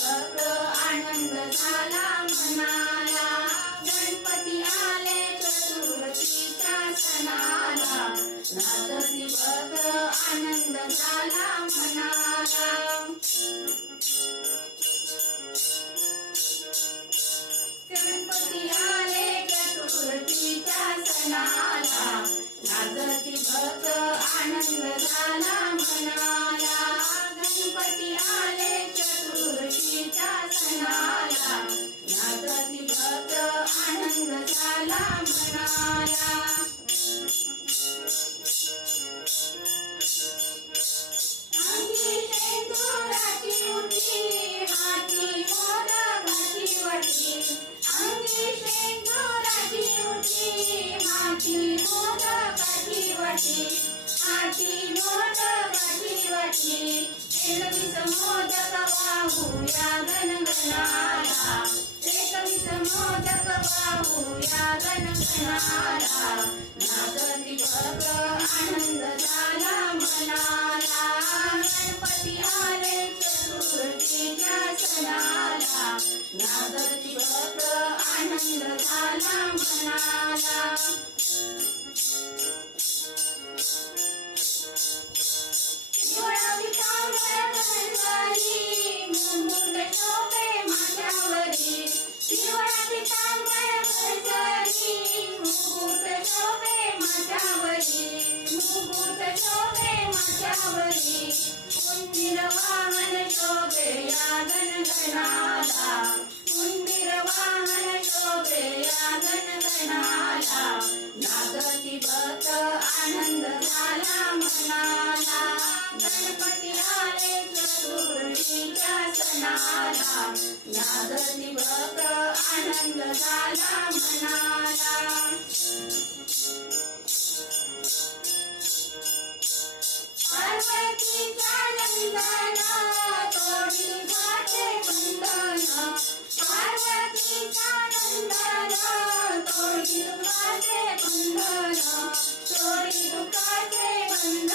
अग आनंद झाला मनाला गणपती आले चतुर्थीच्या सणाला आनंद झाला मनाला. मोदकाची वटी हाती मोदकाची वटी. एकवीस मोदक वाहूया गणगणाला एकवीस मोदक वाहूया गणगणाला नागरी आनंद झाला मनाला गणपती आले चतुर्थीच्या सणाला नागरी आनंद झाला मनाला वाहन शोभे या गणगणाला गणपती आले चतुर्थीच्या सणाला भक्त आनंद झाला मनाला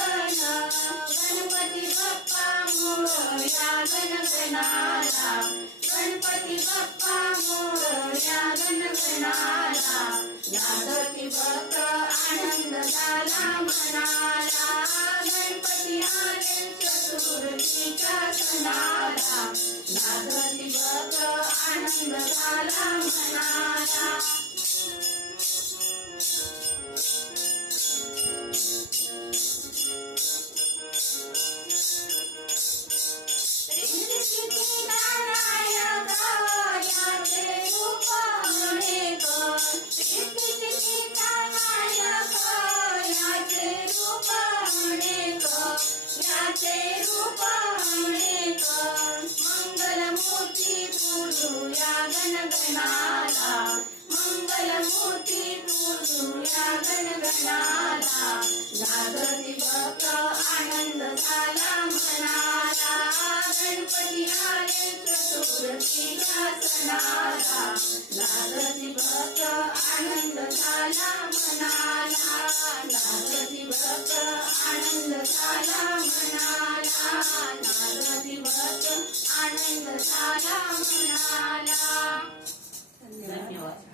गणपती बाप्पा मोरया गणगणाला गणपती बाप्पा मोरया गणगणाला नागती भक्त आनंद झाला मनाला गणपती आले चतुर्थीच्या सणाला नागती भक्त आनंद झाला मनाला गणगणाला मंगलमूर्ती पूजूया गणगणाला नागरी भक्त आनंद झाला मनाला गणपती आले चतुर्थीच्या सणाला. नागरी भक्त आनंद झाला म्हणाला धन्यवाद.